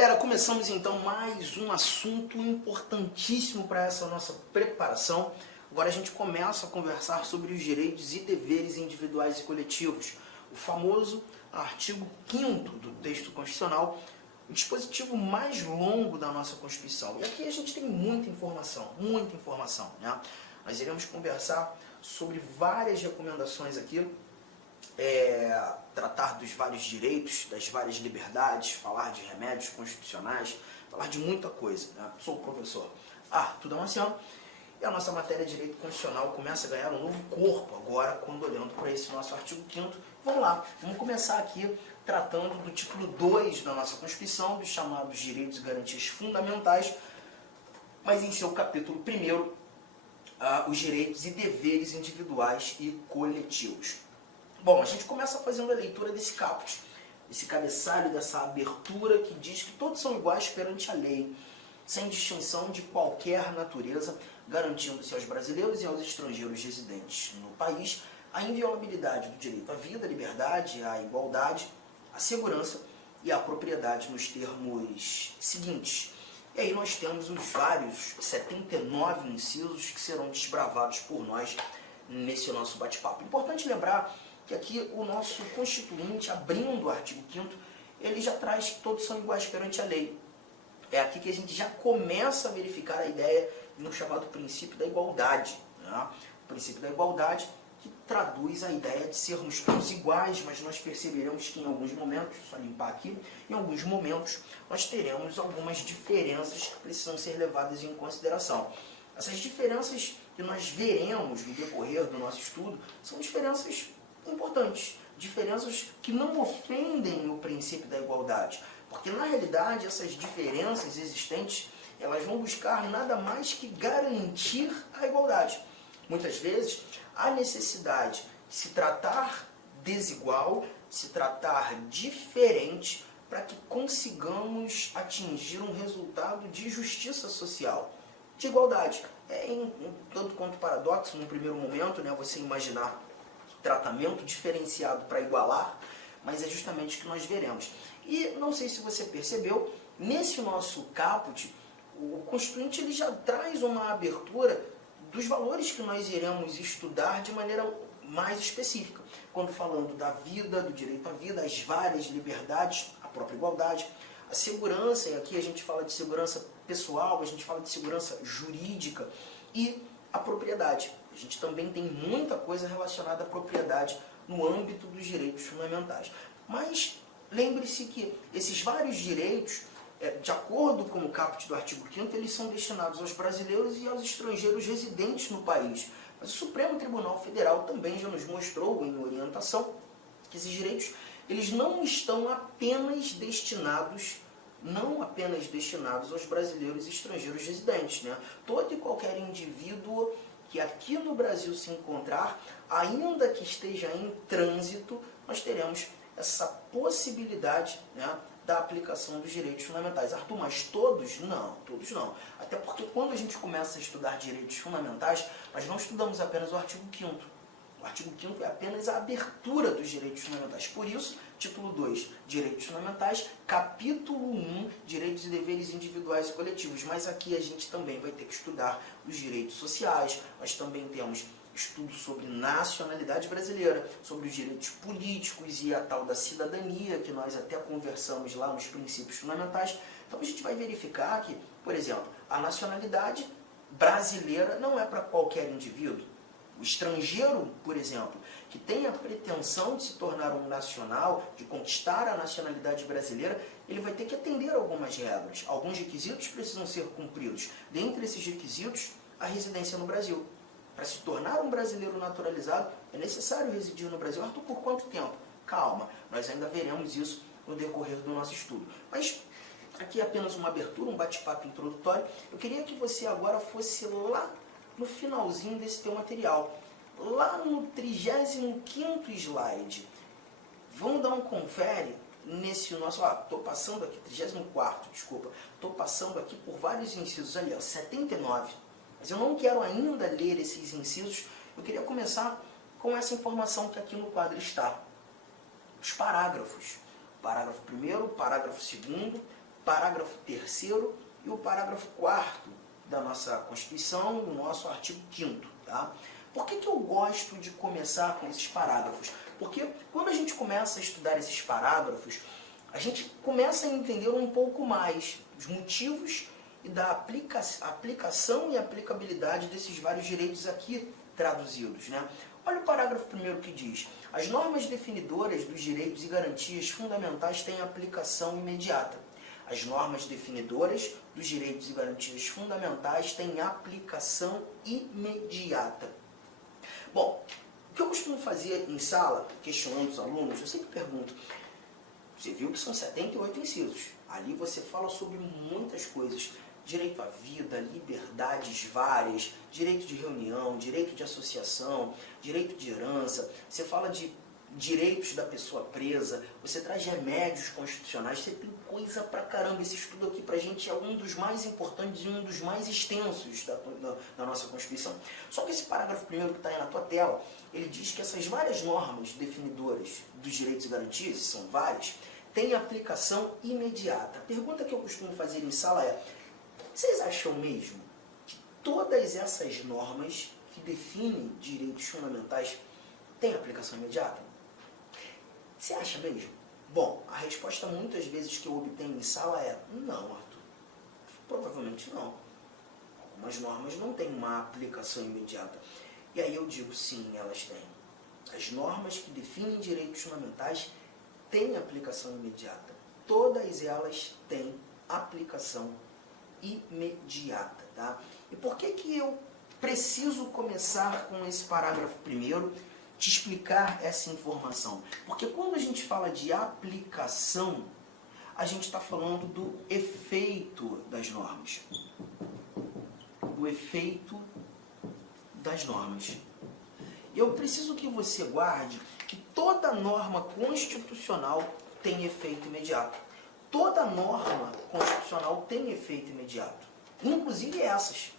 galera, começamos então mais um assunto importantíssimo para essa nossa preparação. Agora a gente começa a conversar sobre os direitos e deveres individuais e coletivos. O famoso artigo 5º do texto constitucional, o dispositivo mais longo da nossa Constituição. E aqui a gente tem muita informação, né? Nós iremos conversar sobre várias recomendações aqui, tratar dos vários direitos, das várias liberdades, falar de remédios constitucionais, falar de muita coisa, né? Sou o professor Arthur Damasceno e a nossa matéria de direito constitucional começa a ganhar um novo corpo agora, quando olhando para esse nosso artigo 5º. Vamos lá, vamos começar aqui tratando do título 2 da nossa Constituição, dos chamados direitos e garantias fundamentais, mas em seu capítulo 1º, os direitos e deveres individuais e coletivos. Bom, a gente começa fazendo a leitura desse caput, esse cabeçalho, dessa abertura que diz que todos são iguais perante a lei, sem distinção de qualquer natureza, garantindo-se aos brasileiros e aos estrangeiros residentes no país a inviolabilidade do direito à vida, à liberdade, à igualdade, à segurança e à propriedade nos termos seguintes. E aí nós temos os vários 79 incisos que serão desbravados por nós nesse nosso bate-papo. Importante lembrar que aqui o nosso constituinte, abrindo o artigo 5º, ele já traz que todos são iguais perante a lei. É aqui que a gente já começa a verificar a ideia no chamado princípio da igualdade, né? O princípio da igualdade que traduz a ideia de sermos todos iguais, mas nós perceberemos que em alguns momentos, só limpar aqui, em alguns momentos nós teremos algumas diferenças que precisam ser levadas em consideração. Essas diferenças que nós veremos no decorrer do nosso estudo são diferenças importantes, diferenças que não ofendem o princípio da igualdade, porque na realidade essas diferenças existentes, elas vão buscar nada mais que garantir a igualdade. Muitas vezes há necessidade de se tratar desigual, se tratar diferente, para que consigamos atingir um resultado de justiça social, de igualdade. Tanto quanto paradoxo, no primeiro momento, né, você imaginar tratamento diferenciado para igualar, mas é justamente o que nós veremos. E não sei se você percebeu, nesse nosso caput, o Constituinte ele já traz uma abertura dos valores que nós iremos estudar de maneira mais específica, quando falando da vida, do direito à vida, as várias liberdades, a própria igualdade, a segurança, e aqui a gente fala de segurança pessoal, a gente fala de segurança jurídica e a propriedade. A gente também tem muita coisa relacionada à propriedade no âmbito dos direitos fundamentais. Mas lembre-se que esses vários direitos, de acordo com o caput do artigo 5º, eles são destinados aos brasileiros e aos estrangeiros residentes no país. Mas o Supremo Tribunal Federal também já nos mostrou em orientação que esses direitos eles não estão apenas destinados aos brasileiros e estrangeiros residentes, né? Todo e qualquer indivíduo que aqui no Brasil se encontrar, ainda que esteja em trânsito, nós teremos essa possibilidade, né, da aplicação dos direitos fundamentais. Arthur, mas todos? Não, todos não. Até porque quando a gente começa a estudar direitos fundamentais, nós não estudamos apenas o artigo 5º. O artigo 5º é apenas a abertura dos direitos fundamentais. Por isso, título 2, direitos fundamentais, capítulo 1, direitos e deveres individuais e coletivos. Mas aqui a gente também vai ter que estudar os direitos sociais, nós também temos estudo sobre nacionalidade brasileira, sobre os direitos políticos e a tal da cidadania, que nós até conversamos lá nos princípios fundamentais. Então a gente vai verificar que, por exemplo, a nacionalidade brasileira não é para qualquer indivíduo. O estrangeiro, por exemplo, que tem a pretensão de se tornar um nacional, de conquistar a nacionalidade brasileira, ele vai ter que atender a algumas regras. Alguns requisitos precisam ser cumpridos. Dentre esses requisitos, a residência no Brasil. Para se tornar um brasileiro naturalizado, é necessário residir no Brasil. Arthur, por quanto tempo? Calma, nós ainda veremos isso no decorrer do nosso estudo. Mas aqui é apenas uma abertura, um bate-papo introdutório. Eu queria que você agora fosse lá no finalzinho desse teu material, lá no 35º slide. Vamos dar um confere nesse nosso... estou passando aqui, 34º, desculpa. Estou passando aqui por vários incisos ali, 79. Mas eu não quero ainda ler esses incisos, eu queria começar com essa informação que aqui no quadro está. Os parágrafos. Parágrafo 1º, parágrafo 2º, parágrafo 3º e o parágrafo 4º da nossa Constituição, do nosso artigo 5º. Tá? Por que eu gosto de começar com esses parágrafos? Porque quando a gente começa a estudar esses parágrafos, a gente começa a entender um pouco mais os motivos e da aplicação e aplicabilidade desses vários direitos aqui traduzidos. Né? Olha o parágrafo 1º que diz: as normas definidoras dos direitos e garantias fundamentais têm aplicação imediata. As normas definidoras dos direitos e garantias fundamentais têm aplicação imediata. Bom, o que eu costumo fazer em sala, questionando os alunos, eu sempre pergunto: você viu que são 78 incisos. Ali você fala sobre muitas coisas. Direito à vida, liberdades várias, direito de reunião, direito de associação, direito de herança. Você fala de direitos da pessoa presa, você traz remédios constitucionais, você tem coisa pra caramba. Esse estudo aqui pra gente é um dos mais importantes e um dos mais extensos da nossa Constituição. Só que esse parágrafo 1º que está aí na tua tela, ele diz que essas várias normas definidoras dos direitos e garantias, são várias, têm aplicação imediata. A pergunta que eu costumo fazer em sala é: vocês acham mesmo que todas essas normas que definem direitos fundamentais têm aplicação imediata? Você acha mesmo? Bom, a resposta muitas vezes que eu obtenho em sala é: não, Arthur. Provavelmente não. Algumas normas não têm uma aplicação imediata. E aí eu digo: sim, elas têm. As normas que definem direitos fundamentais têm aplicação imediata. Todas elas têm aplicação imediata. Tá? E por que eu preciso começar com esse parágrafo 1º, te explicar essa informação? Porque quando a gente fala de aplicação, a gente está falando do efeito das normas. Do efeito das normas. Eu preciso que você guarde que toda norma constitucional tem efeito imediato. Toda norma constitucional tem efeito imediato. Inclusive essas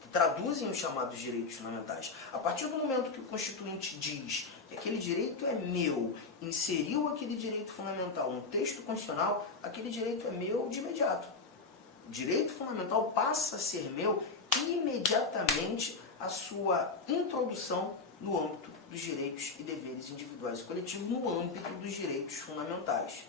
que traduzem os chamados direitos fundamentais. A partir do momento que o Constituinte diz que aquele direito é meu, inseriu aquele direito fundamental no texto constitucional, aquele direito é meu de imediato. O direito fundamental passa a ser meu imediatamente a sua introdução no âmbito dos direitos e deveres individuais e coletivos, no âmbito dos direitos fundamentais.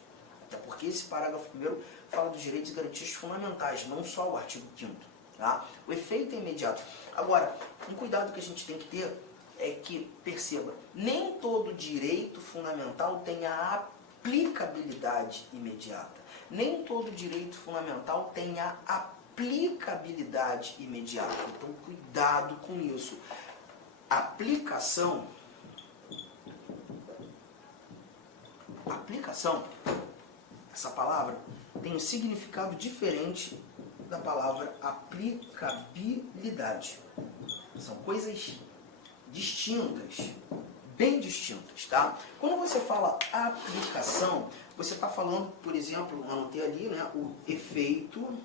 Até porque esse parágrafo 1º fala dos direitos e garantias fundamentais, não só o artigo 5º. Tá? O efeito é imediato. Agora, um cuidado que a gente tem que ter é que, perceba, nem todo direito fundamental tem a aplicabilidade imediata. Nem todo direito fundamental tem a aplicabilidade imediata. Então, cuidado com isso. Aplicação, essa palavra tem um significado diferente da palavra aplicabilidade. São coisas distintas, bem distintas, tá? Quando você fala aplicação, você está falando, por exemplo, anotei ali, né, o efeito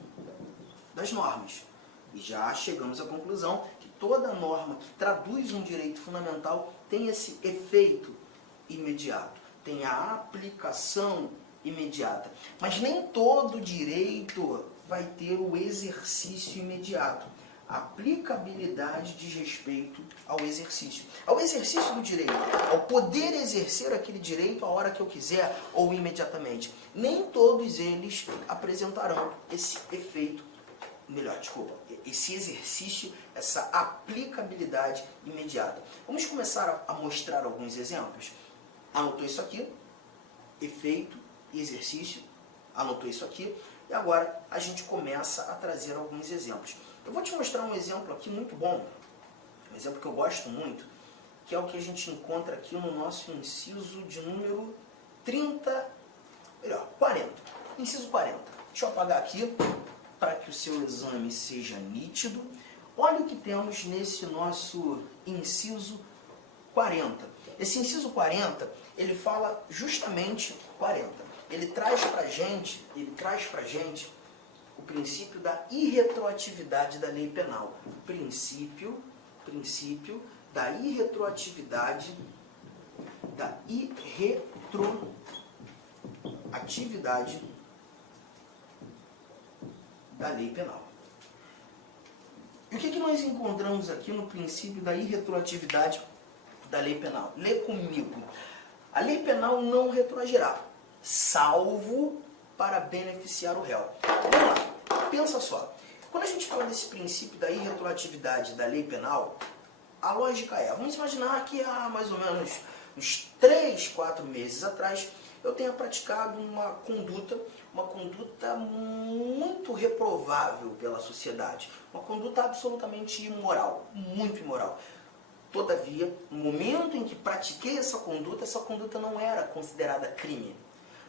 das normas. E já chegamos à conclusão que toda norma que traduz um direito fundamental tem esse efeito imediato, tem a aplicação imediata. Mas nem todo direito vai ter o exercício imediato. A aplicabilidade diz respeito ao exercício do direito, ao poder exercer aquele direito a hora que eu quiser ou imediatamente. Nem todos eles apresentarão esse efeito, esse exercício, essa aplicabilidade imediata. Vamos começar a mostrar alguns exemplos. Anotou isso aqui? Efeito e exercício. Anotou isso aqui? E agora a gente começa a trazer alguns exemplos. Eu vou te mostrar um exemplo aqui muito bom, um exemplo que eu gosto muito, que é o que a gente encontra aqui no nosso inciso de número 40. Inciso 40. Deixa eu apagar aqui para que o seu exame seja nítido. Olha o que temos nesse nosso inciso 40. Esse inciso 40, ele fala justamente 40. Ele traz para gente o princípio da irretroatividade da lei penal. Princípio da irretroatividade da lei penal. E o que nós encontramos aqui no princípio da irretroatividade da lei penal? Lê comigo. A lei penal não retroagirá, salvo para beneficiar o réu. Vamos lá, pensa só. Quando a gente fala desse princípio da irretroatividade da lei penal, a lógica é, vamos imaginar que há mais ou menos uns 3, 4 meses atrás, eu tenha praticado uma conduta muito reprovável pela sociedade, uma conduta absolutamente imoral, muito imoral. Todavia, no momento em que pratiquei essa conduta não era considerada crime.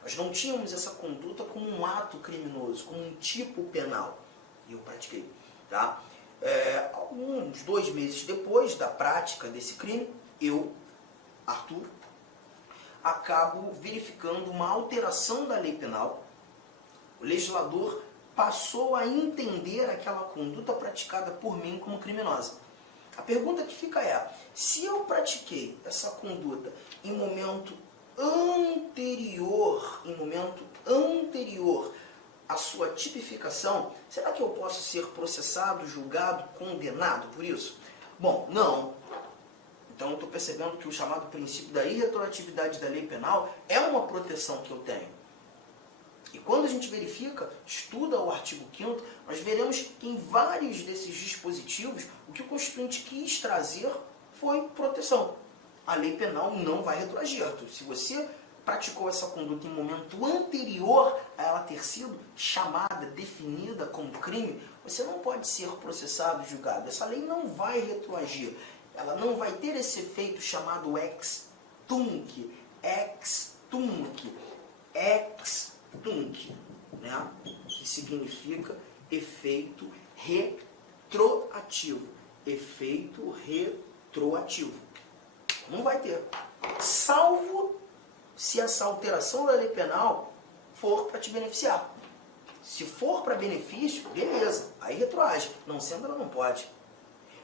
Nós não tínhamos essa conduta como um ato criminoso, como um tipo penal. E eu pratiquei. Tá? Uns 2 meses depois da prática desse crime, eu, Arthur, acabo verificando uma alteração da lei penal. O legislador passou a entender aquela conduta praticada por mim como criminosa. A pergunta que fica é, se eu pratiquei essa conduta em momento anterior à sua tipificação, será que eu posso ser processado, julgado, condenado por isso? Bom, não. Então eu estou percebendo que o chamado princípio da irretroatividade da lei penal é uma proteção que eu tenho. E quando a gente verifica, estuda o artigo 5º, nós veremos que em vários desses dispositivos, o que o Constituinte quis trazer foi proteção. A lei penal não vai retroagir. Se você praticou essa conduta em momento anterior a ela ter sido chamada, definida como crime, você não pode ser processado, julgado. Essa lei não vai retroagir. Ela não vai ter esse efeito chamado ex tunc, né? Que significa efeito retroativo. Efeito retroativo. Não vai ter. Salvo se essa alteração da lei penal for para te beneficiar. Se for para benefício, beleza, aí retroage. Não sendo, ela não pode.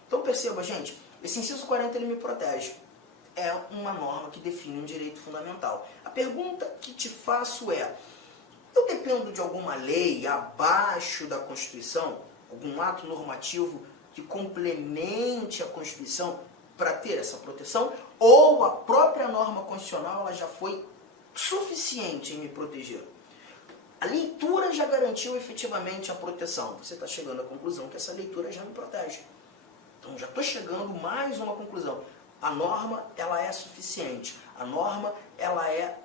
Então perceba, gente, esse inciso 40 ele me protege. É uma norma que define um direito fundamental. A pergunta que te faço é, eu dependo de alguma lei abaixo da Constituição, algum ato normativo que complemente a Constituição para ter essa proteção, ou a própria norma constitucional ela já foi suficiente em me proteger? A leitura já garantiu efetivamente a proteção. Você está chegando à conclusão que essa leitura já me protege. Então já estou chegando mais uma conclusão. A norma ela é suficiente. A norma ela é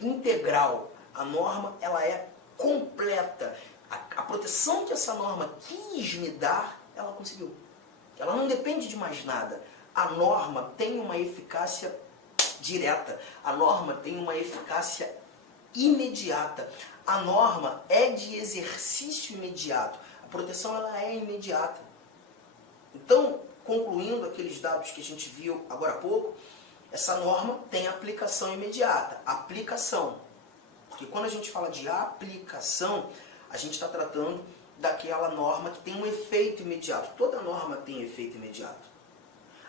integral. A norma ela é completa. A proteção que essa norma quis me dar, ela conseguiu. Ela não depende de mais nada. A norma tem uma eficácia direta. A norma tem uma eficácia imediata. A norma é de exercício imediato. A proteção ela é imediata. Então, concluindo aqueles dados que a gente viu agora há pouco, essa norma tem aplicação imediata. Aplicação. Porque quando a gente fala de aplicação, a gente está tratando daquela norma que tem um efeito imediato. Toda norma tem efeito imediato.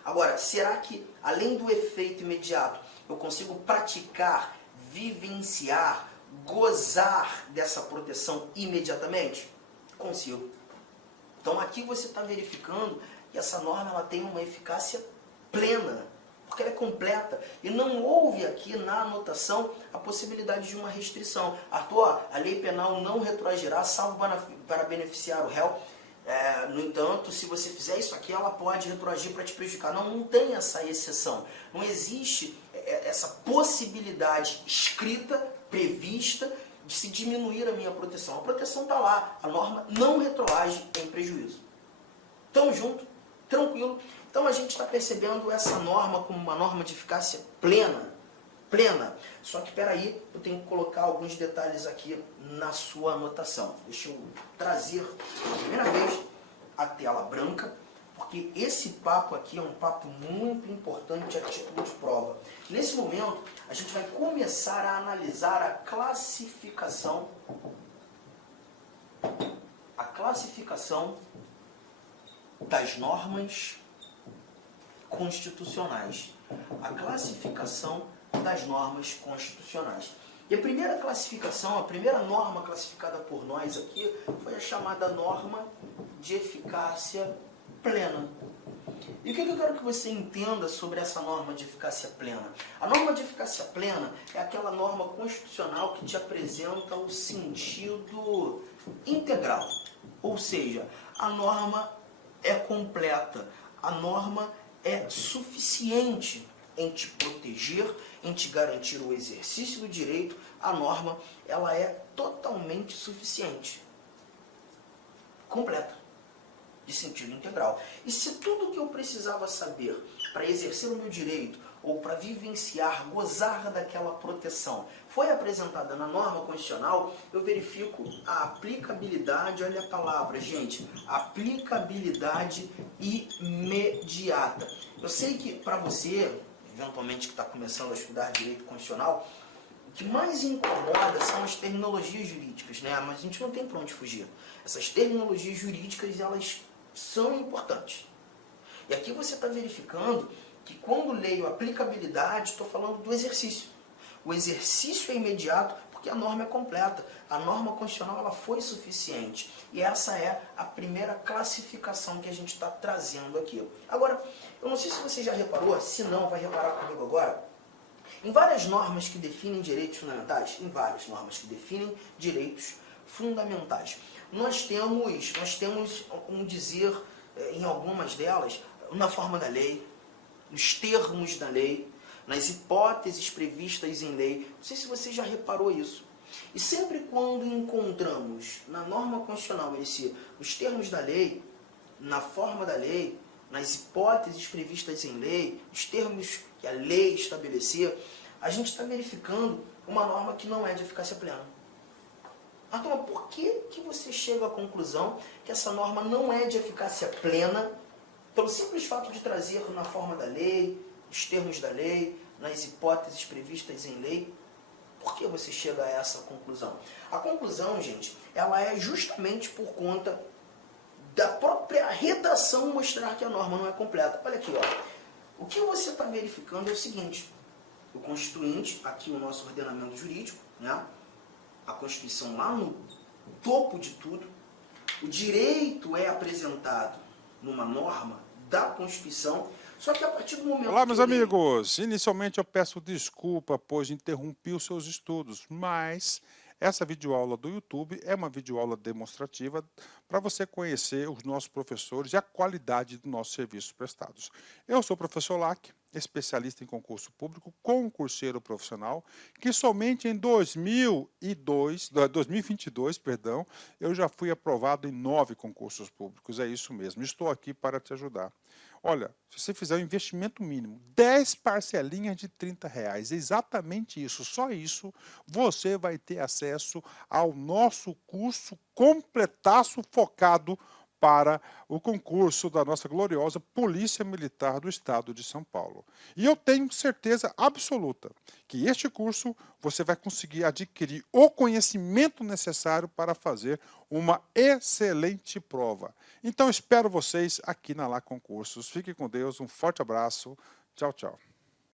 Agora, será que, além do efeito imediato, eu consigo praticar, vivenciar, gozar dessa proteção imediatamente? Consigo. Então, aqui você está verificando que essa norma ela tem uma eficácia plena, porque ela é completa. E não houve aqui na anotação a possibilidade de uma restrição. Arthur, a lei penal não retroagirá, salvo para beneficiar o réu. No entanto, se você fizer isso aqui, ela pode retroagir para te prejudicar. Não tem essa exceção. Não existe essa possibilidade escrita, prevista, de se diminuir a minha proteção. A proteção está lá. A norma não retroage em prejuízo. Tamo junto, tranquilo. Então a gente está percebendo essa norma como uma norma de eficácia plena. Só que espera aí, eu tenho que colocar alguns detalhes aqui na sua anotação. Deixa eu trazer pela primeira vez a tela branca, porque esse papo aqui é um papo muito importante a título de prova. Nesse momento, a gente vai começar a analisar a classificação das normas constitucionais. A classificação das normas constitucionais. E a primeira classificação, a primeira norma classificada por nós aqui, foi a chamada norma de eficácia plena. E o que eu quero que você entenda sobre essa norma de eficácia plena? A norma de eficácia plena é aquela norma constitucional que te apresenta o sentido integral. Ou seja, a norma é completa, a norma é suficiente em te proteger, em te garantir o exercício do direito. A norma, ela é totalmente suficiente, completa, de sentido integral. E se tudo que eu precisava saber para exercer o meu direito, ou para vivenciar, gozar daquela proteção, foi apresentada na norma constitucional, eu verifico a aplicabilidade, olha a palavra, gente, aplicabilidade imediata. Eu sei que para você, eventualmente que está começando a estudar direito constitucional, o que mais incomoda são as terminologias jurídicas, né? Mas a gente não tem para onde fugir. Essas terminologias jurídicas, elas são importantes. E aqui você está verificando que quando leio aplicabilidade, estou falando do exercício. O exercício é imediato porque a norma é completa. A norma constitucional ela foi suficiente. E essa é a primeira classificação que a gente está trazendo aqui. Agora, eu não sei se você já reparou, se não, vai reparar comigo agora, em várias normas que definem direitos fundamentais, nós temos um dizer em algumas delas, na forma da lei, nos termos da lei, nas hipóteses previstas em lei. Não sei se você já reparou isso. E sempre quando encontramos na norma constitucional os termos da lei, na forma da lei, nas hipóteses previstas em lei, os termos que a lei estabelecer, a gente está verificando uma norma que não é de eficácia plena. Então, por que você chega à conclusão que essa norma não é de eficácia plena, pelo simples fato de trazer na forma da lei, os termos da lei, nas hipóteses previstas em lei? Por que você chega a essa conclusão? A conclusão, gente, ela é justamente por conta da própria redação mostrar que a norma não é completa. Olha aqui, ó. O que você está verificando é o seguinte: o Constituinte, aqui o nosso ordenamento jurídico, né? A Constituição lá no topo de tudo, o direito é apresentado numa norma da Constituição, só que a partir do momento Olá, que meus eu leio... amigos. Inicialmente eu peço desculpa, pois interrompi os seus estudos, mas essa videoaula do YouTube é uma videoaula demonstrativa para você conhecer os nossos professores e a qualidade dos nossos serviços prestados. Eu sou o professor Lac, especialista em concurso público, concurseiro profissional, que somente em 2022, eu já fui aprovado em 9 concursos públicos. É isso mesmo, estou aqui para te ajudar. Olha, se você fizer um investimento mínimo, 10 parcelinhas de R$30, exatamente isso, só isso, você vai ter acesso ao nosso curso completaço focado para o concurso da nossa gloriosa Polícia Militar do Estado de São Paulo. E eu tenho certeza absoluta que este curso você vai conseguir adquirir o conhecimento necessário para fazer uma excelente prova. Então espero vocês aqui na Lá Concursos. Fique com Deus, um forte abraço. Tchau, tchau.